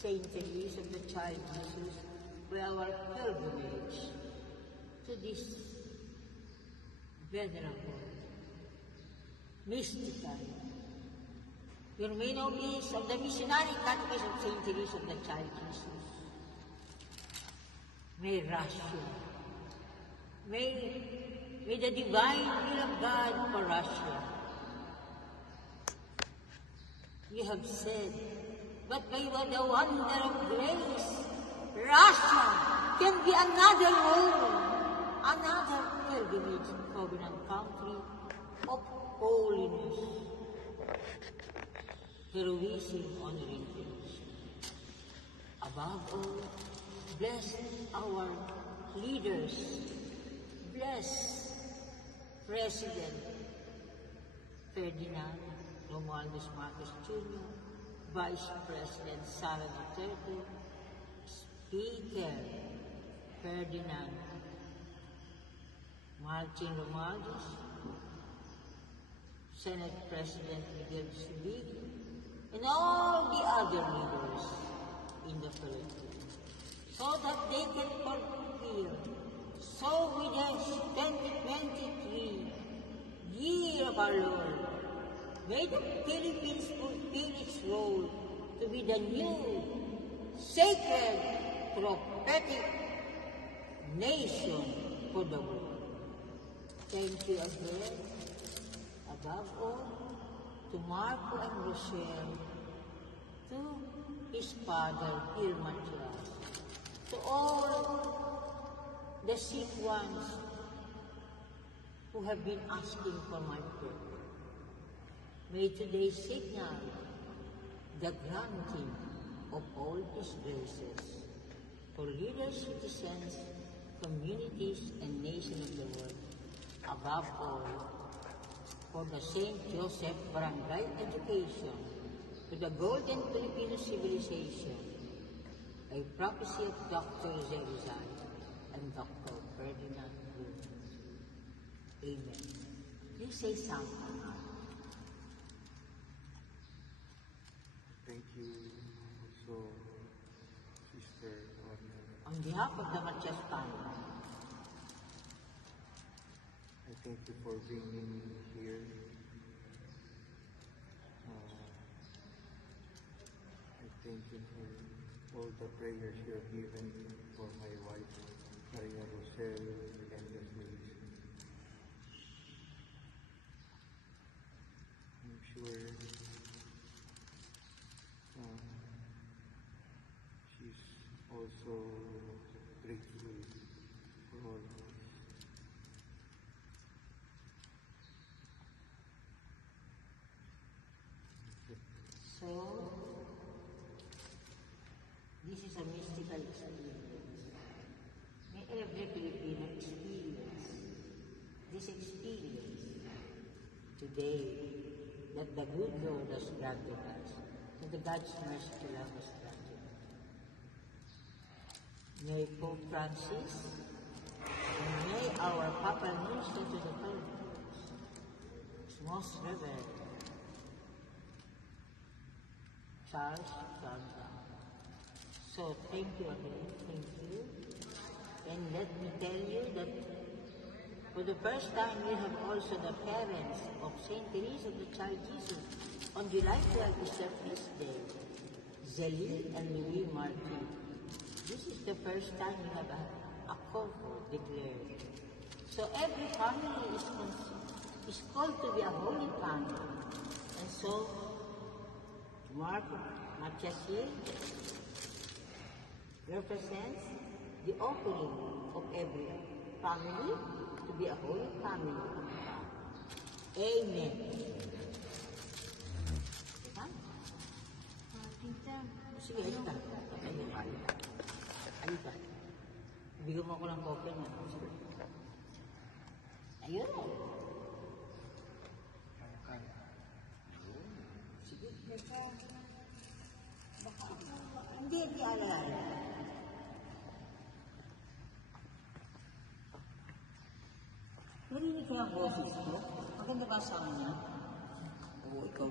Saint Teresa of the Child Jesus by our pilgrimage to this venerable, mystical, your main office of the Missionary Catechism of Saint Teresa of the Child Jesus. May Russia, may the divine will of God for Russia. You have said, but by the wonder of grace, Russia can be another Rome, another pilgrimage covenant country of holiness, heroism, honoring grace. Above all, bless our leaders, bless President Ferdinand Romualdez Marcos Jr., Vice President Sara Duterte, Speaker Ferdinand Martin Romualdez, Senate President Miguel Zubiri, and all the other leaders in the Philippines, so that they can fulfill. So with us, 2023, year of our Lord, may the Philippines fulfill its role to be the new, sacred, prophetic nation for the world. Thank you again, above all, to Marco and Rochelle, to his father, Gil Matias, to all the sick ones who have been asking for my prayer. May today signal the granting of all His graces for leaders, citizens, communities, and nations of the world. Above all, for the St. Joseph Barangay Education, to the Golden Filipino Civilization, a prophecy of Dr. Jose Rizal and Dr. Ferdinand Cruz. Amen. Please say something. Thank you also, Sister On behalf of the Matias family, I thank you for bringing me here. I thank you for all the prayers you have given for my wife, Maria Rosel, and the Luis. I'm sure she's also grateful for all this. so this is a mystical experience. May every Filipino experience this experience today that the good Lord has granted us, that the God's mercy to love us granted us. May Pope Francis and may our Papa Minister to the Philippines, His Most Reverend Charles John Brown. So thank you again, thank you. And let me tell you that for the first time we have also the parents of Saint Teresa of the Child Jesus. On July 12 is their feast day, Zélie and Louis Martin. This is the first time we have a cohort declared. So every family is called to be a holy family. And so Mark Matias represents the opening of every family to be a holy family. Amen. Tita, sige, ayun ka. Ayun ka. Bigyan mo ako ng kopya niya. Ayun. Sige, teka. Baka hindi alala. Narinig ko ang boses ko. Maganda ba sa amin niya? Oo, ikaw.